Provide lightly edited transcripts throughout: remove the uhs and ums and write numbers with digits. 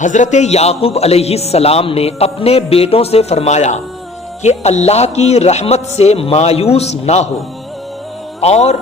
حضرت یعقوب علیہ السلام نے اپنے بیٹوں سے فرمایا کہ اللہ کی رحمت سے مایوس نہ ہو اور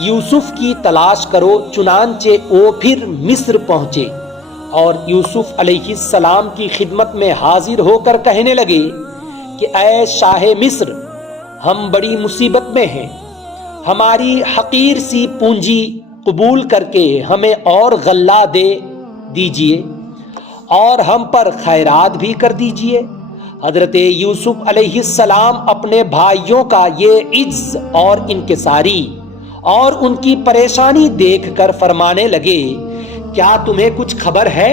یوسف کی تلاش کرو۔ چنانچہ وہ پھر مصر پہنچے اور یوسف علیہ السلام کی خدمت میں حاضر ہو کر کہنے لگے کہ اے شاہ مصر، ہم بڑی مصیبت میں ہیں، ہماری حقیر سی پونجی قبول کر کے ہمیں اور غلہ دے دیجئے اور ہم پر خیرات بھی کر دیجئے۔ حضرت یوسف علیہ السلام اپنے بھائیوں کا یہ عجز اور انکساری اور ان کی پریشانی دیکھ کر فرمانے لگے، کیا تمہیں کچھ خبر ہے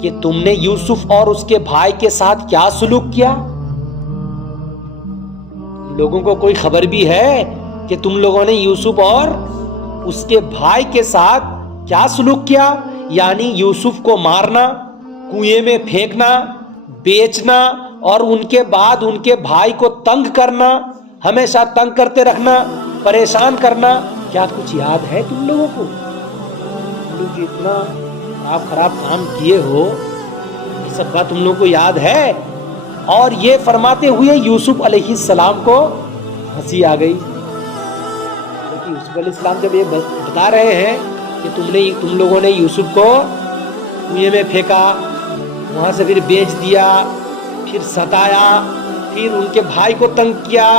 کہ تم نے یوسف اور اس کے بھائی کے ساتھ کیا سلوک کیا؟ لوگوں کو کوئی خبر بھی ہے کہ تم لوگوں نے یوسف اور اس کے بھائی کے ساتھ کیا سلوک کیا؟ یعنی یوسف کو مارنا، کنویں میں پھینکنا، بیچنا اور ان کے بعد ان کے بھائی کو تنگ کرنا، ہمیشہ تنگ کرتے رکھنا، پریشان کرنا۔ کیا کچھ یاد ہے تم لوگوں کو؟ تم لوگ جو اتنا خراب کام کیے ہو، یہ سب بات تم لوگوں کو یاد ہے؟ اور یہ فرماتے ہوئے یوسف علیہ السلام کو ہنسی آ گئی۔ یوسف علیہ السلام جب یہ بتا رہے ہیں کہ تم لوگوں نے یوسف کو کنویں میں پھینکا، وہاں سے پھر بیچ دیا، پھر ستایا، پھر ان کے بھائی کو تنگ کیا،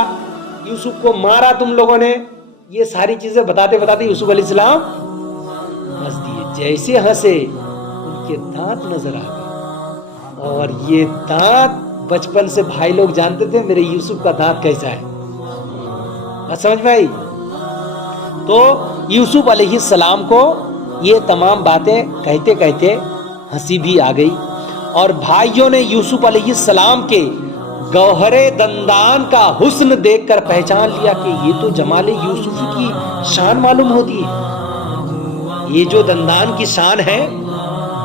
یوسف کو مارا تم لوگوں نے، یہ ساری چیزیں بتاتے بتاتے یوسف علیہ السلام ہنس دیے۔ جیسے ہنسے ان کے دانت نظر آ گئے، اور یہ دانت بچپن سے بھائی لوگ جانتے تھے میرے یوسف کا دانت کیسا ہے، بات سمجھ میں آئی؟ تو یوسف علیہ السلام کو یہ تمام باتیں کہتے کہتے ہنسی بھی آ گئی، اور بھائیوں نے یوسف علیہ السلام کے گوہر دندان کا حسن دیکھ کر پہچان لیا کہ یہ تو جمال یوسف کی شان معلوم ہوتی ہے، یہ جو دندان کی شان ہے،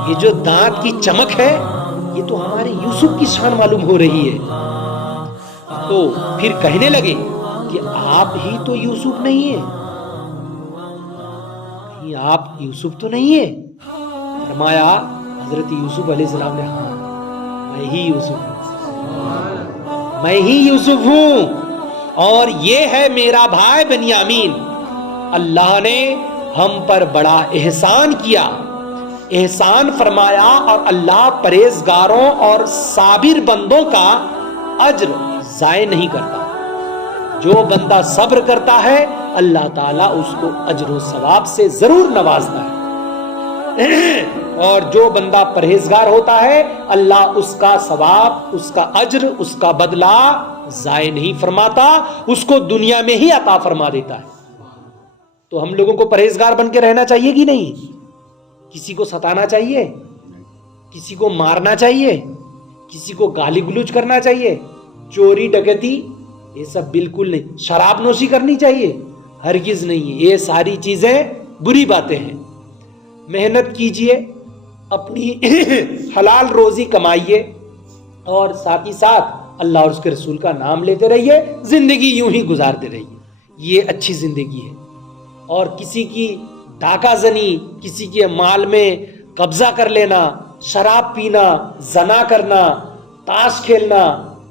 یہ جو دانت کی چمک ہے، یہ تو ہمارے یوسف کی شان معلوم ہو رہی ہے۔ تو پھر کہنے لگے کہ آپ ہی تو یوسف نہیں ہیں، کہیں آپ یوسف تو نہیں ہیں؟ فرمایا حضرت یوسف علیہ السلام نے، ہاں میں ہی یوسف ہوں، میں ہی یوسف ہوں، اور یہ ہے میرا بھائی بنیامین۔ اللہ نے ہم پر بڑا احسان کیا، احسان فرمایا، اور اللہ پرہیزگاروں اور صابر بندوں کا اجر ضائع نہیں کرتا۔ جو بندہ صبر کرتا ہے اللہ تعالیٰ اس کو اجر و ثواب سے ضرور نوازتا ہے، اور جو بندہ پرہیزگار ہوتا ہے اللہ اس کا ثواب، اس کا اجر، اس کا بدلہ ضائع نہیں فرماتا، اس کو دنیا میں ہی عطا فرما دیتا ہے۔ تو ہم لوگوں کو پرہیزگار بن کے رہنا چاہیے کہ نہیں؟ کسی کو ستانا چاہیے؟ کسی کو مارنا چاہیے؟ کسی کو گالی گلوچ کرنا چاہیے؟ چوری ڈکیتی یہ سب بالکل نہیں۔ شراب نوشی کرنی چاہیے؟ ہرگز نہیں۔ یہ ساری چیزیں بری باتیں ہیں۔ محنت کیجئے، اپنی حلال روزی کمائیے، اور ساتھ ہی ساتھ اللہ اور اس کے رسول کا نام لیتے رہیے، زندگی یوں ہی گزارتے رہیے، یہ اچھی زندگی ہے۔ اور کسی کی ڈاکہ زنی، کسی کے مال میں قبضہ کر لینا، شراب پینا، زنا کرنا، تاش کھیلنا،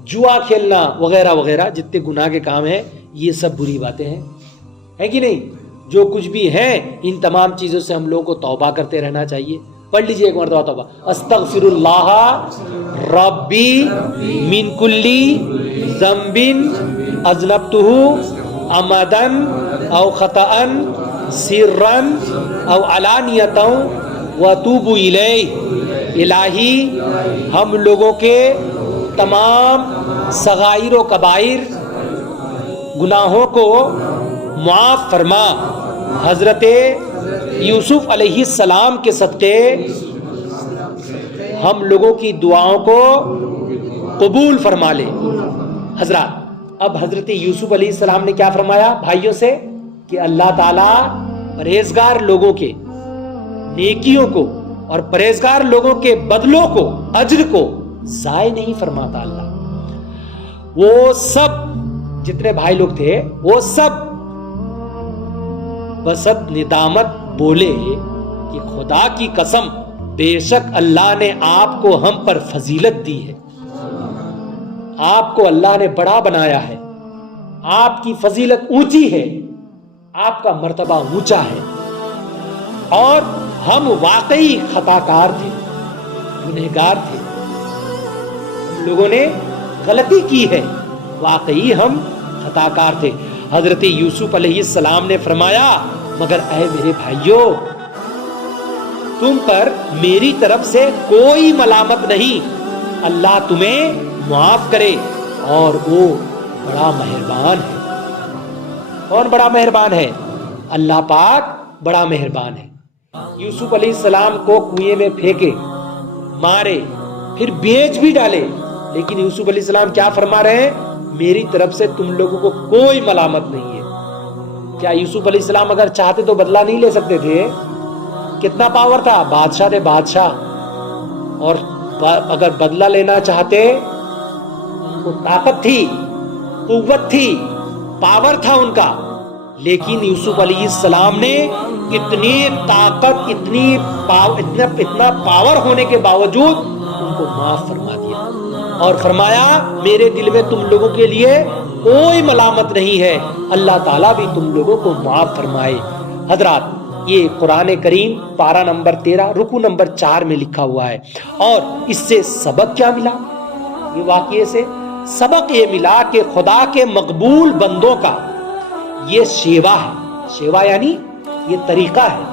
جوا کھیلنا وغیرہ وغیرہ جتنے گناہ کے کام ہیں، یہ سب بری باتیں ہیں، ہے کہ نہیں؟ جو کچھ بھی ہیں ان تمام چیزوں سے ہم لوگوں کو توبہ کرتے رہنا چاہیے۔ پڑھ لیجئے ایک مرتبہ توبہ، استغفر اللہ ربی من کلی ذنب اذنبتہ عمدا او خطأ سرا او علانیۃ واتوب الیہ۔ الہی ہم لوگوں کے تمام صغائر و کبائر گناہوں کو معاف فرما، حضرت یوسف علیہ السلام کے صدقے ہم لوگوں کی دعاؤں کو قبول فرما لے۔ حضرات، اب حضرت یوسف علیہ السلام نے کیا فرمایا بھائیوں سے کہ اللہ تعالیٰ پرہیزگار لوگوں کے نیکیوں کو اور پرہیزگار لوگوں کے بدلوں کو، اجر کو ضائع نہیں فرماتا۔ اللہ وہ سب جتنے بھائی لوگ تھے وہ سب بسط ندامت بولے کہ خدا کی قسم بے شک اللہ نے آپ کو ہم پر فضیلت دی ہے، آپ کو اللہ نے بڑا بنایا ہے، آپ کی فضیلت اونچی ہے، آپ کا مرتبہ اونچا ہے، اور ہم واقعی خطا کار تھے، گنہگار تھے، ہم لوگوں نے غلطی کی ہے، واقعی ہم خطا کار تھے۔ حضرت یوسف علیہ السلام نے فرمایا مگر اے میرے بھائیو، تم پر میری طرف سے کوئی ملامت نہیں، اللہ تمہیں معاف کرے، اور وہ بڑا مہربان ہے۔ کون بڑا مہربان ہے؟ اللہ پاک بڑا مہربان ہے۔ یوسف علیہ السلام کو کنویں میں پھینکے، مارے، پھر بیچ بھی ڈالے، لیکن یوسف علیہ السلام کیا فرما رہے ہیں؟ میری طرف سے تم لوگوں کو کوئی ملامت نہیں ہے۔ کیا یوسف علیہ السلام اگر چاہتے تو بدلہ نہیں لے سکتے تھے؟ کتنا پاور تھا، بادشاہ تھے بادشاہ، اور اگر بدلہ لینا چاہتے ان کو طاقت تھی، قوت تھی، پاور تھا ان کا، لیکن یوسف علیہ السلام نے اتنی طاقت، اتنا پاور ہونے کے باوجود ان کو معاف فرما دیا، اور فرمایا میرے دل میں تم لوگوں کے لیے کوئی ملامت نہیں ہے، اللہ تعالیٰ بھی تم لوگوں کو معاف فرمائے۔ حضرات، یہ قرآن کریم پارہ نمبر 13 رکو نمبر 4 میں لکھا ہوا ہے، اور اس سے سبق کیا ملا؟ یہ واقعے سے سبق یہ ملا کہ خدا کے مقبول بندوں کا یہ شیوا ہے، شیوا یعنی یہ طریقہ ہے،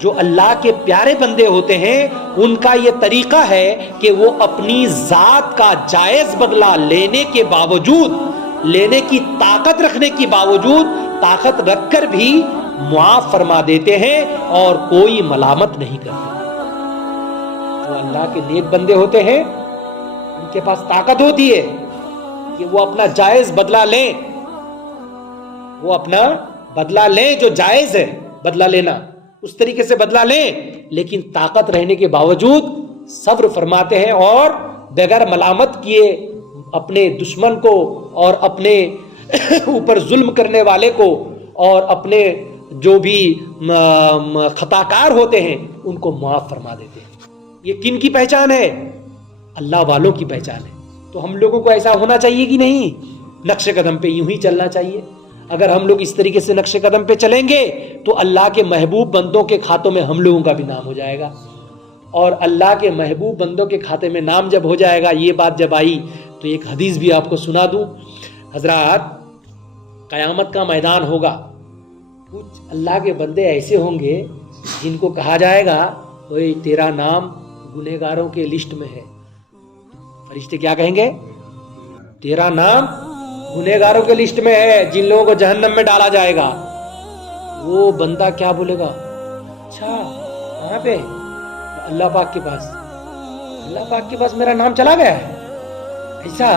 جو اللہ کے پیارے بندے ہوتے ہیں ان کا یہ طریقہ ہے کہ وہ اپنی ذات کا جائز بدلہ لینے کے باوجود، لینے کی طاقت رکھنے کے باوجود، طاقت رکھ کر بھی معاف فرما دیتے ہیں اور کوئی ملامت نہیں کرتے۔ جو اللہ کے نیک بندے ہوتے ہیں ان کے پاس طاقت ہوتی ہے کہ وہ اپنا جائز بدلہ لیں، وہ اپنا بدلہ لیں جو جائز ہے بدلہ لینا، اس طریقے سے بدلہ لیں، لیکن طاقت رہنے کے باوجود صبر فرماتے ہیں اور بغیر ملامت کیے اپنے دشمن کو اور اپنے اوپر ظلم کرنے والے کو اور اپنے جو بھی خطا کار ہوتے ہیں ان کو معاف فرما دیتے ہیں۔ یہ کن کی پہچان ہے؟ اللہ والوں کی پہچان ہے۔ تو ہم لوگوں کو ایسا ہونا چاہیے کہ نہیں؟ نقش قدم پہ یوں ہی چلنا چاہیے۔ اگر ہم لوگ اس طریقے سے نقش قدم پہ چلیں گے تو اللہ کے محبوب بندوں کے کھاتوں میں ہم لوگوں کا بھی نام ہو جائے گا، اور اللہ کے محبوب بندوں کے کھاتے میں نام جب ہو جائے گا، یہ بات جب آئی تو ایک حدیث بھی آپ کو سنا دوں۔ حضرات، قیامت کا میدان ہوگا، کچھ اللہ کے بندے ایسے ہوں گے جن کو کہا جائے گا اوے تیرا نام گنہگاروں کے لسٹ میں ہے۔ فرشتے کیا کہیں گے؟ تیرا نام گنہگاروں کے لسٹ میں ہے، جن لوگوں کو جہنم میں ڈالا جائے گا۔ وہ بندہ کیا بولے گا؟ اچھا کہاں پہ؟ اللہ پاک کے پاس۔ اللہ پاک کے پاس میرا نام چلا گیا ہے؟ ایسا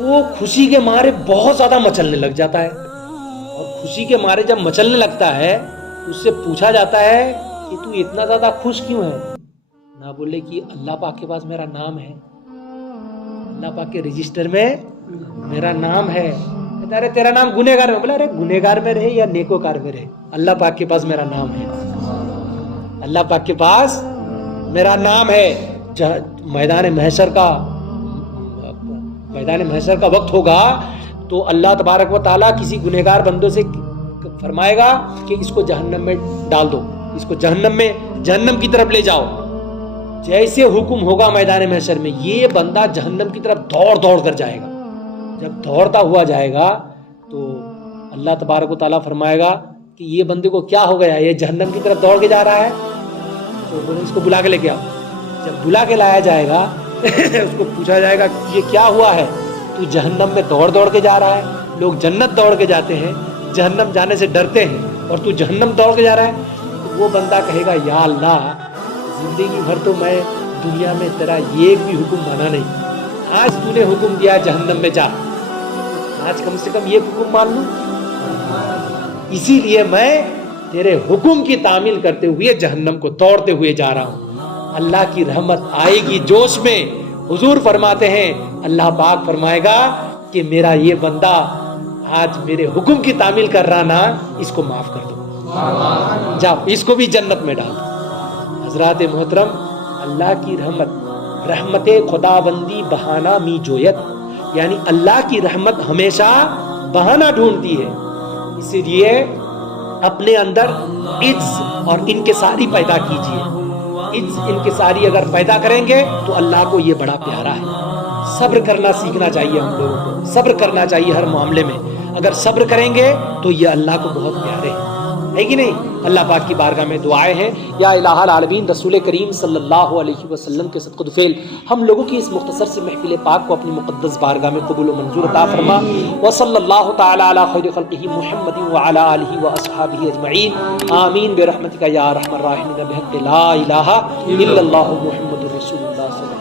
وہ خوشی کے مارے بہت زیادہ مچلنے لگ جاتا ہے، اور خوشی کے مارے جب مچلنے لگتا ہے اس سے پوچھا جاتا ہے کہ تو اتنا زیادہ خوش کیوں ہے؟ نہ بولے کہ اللہ پاک کے پاس میرا نام ہے، اللہ پاک کے رجسٹر میں میرا نام ہے۔ ارے تیرا نام گنہگار میں، بولا ارے گنہگار میں رہے یا نیکوکار میں رہے، اللہ پاک کے پاس میرا نام ہے، اللہ پاک کے پاس میرا نام ہے۔ میدان محشر کا وقت ہوگا تو اللہ تبارک و تعالیٰ کسی گنہگار بندوں سے فرمائے گا کہ اس کو جہنم میں ڈال دو، اس کو جہنم کی طرف لے جاؤ۔ جیسے حکم ہوگا میدان محشر میں، یہ بندہ جہنم کی طرف دوڑ کر جائے گا۔ جب دوڑتا ہوا جائے گا تو اللہ تبارک و تعالیٰ فرمائے گا کہ یہ بندے کو کیا ہو گیا، یہ جہنم کی طرف دوڑ کے جا رہا ہے، تو بولے اس کو بلا کے لے کے آؤ۔ جب بلا کے لایا جائے گا اس کو پوچھا جائے گا یہ کیا ہوا ہے، تو جہنم میں دوڑ کے جا رہا ہے، لوگ جنت دوڑ کے جاتے ہیں، جہنم جانے سے ڈرتے ہیں، اور تو جہنم دوڑ کے جا رہا ہے۔ تو وہ بندہ کہے گا یا اللہ، زندگی بھر تو میں دنیا میں تیرا ایک بھی حکم مانا نہیں، آج تو نے حکم دیا جہنم میں جا، آج کم سے کم یہ حکم مان لوں، اسی لیے میں تیرے حکم کی تعمیل کرتے ہوئے جہنم کو توڑتے ہوئے جا رہا ہوں۔ اللہ کی رحمت آئے گی جوش میں۔ حضور فرماتے ہیں، اللہ پاک فرمائے گا کہ میرا یہ بندہ آج میرے حکم کی تعمیل کر رہا نا، اس کو معاف کر دو، جاؤ اس کو بھی جنت میں ڈال دو۔ حضرات محترم، اللہ کی رحمت خدا بندی بہانہ می جویت، یعنی اللہ کی رحمت ہمیشہ بہانہ ڈھونڈتی ہے، اسی لیے اپنے اندر عجز اور انکساری پیدا کیجئے. عجز انکساری اگر پیدا کریں گے تو اللہ کو یہ بڑا پیارا ہے. صبر کرنا سیکھنا چاہیے ہم لوگوں کو، صبر کرنا چاہیے ہر معاملے میں. اگر صبر کریں گے تو یہ اللہ کو بہت پیارے ہیں، ہے کہ نہیں؟ اللہ پاک کی بارگاہ میں دعائیں ہیں، یا الہ العالمین رسول کریم صلی اللہ علیہ وسلم کے صدقہ دفعل ہم لوگوں کی اس مختصر سے محفل پاک کو اپنی مقدس بارگاہ میں قبول و منظور عطا فرما. وصلی اللہ تعالی علی خیر خلقہ محمد وعلی آلہ واصحابہ اجمعین، آمین برحمتک یا ارحم الراحمین، بحق لا الہ الا اللہ محمد رسول اللہ صلی اللہ علیہ وسلم.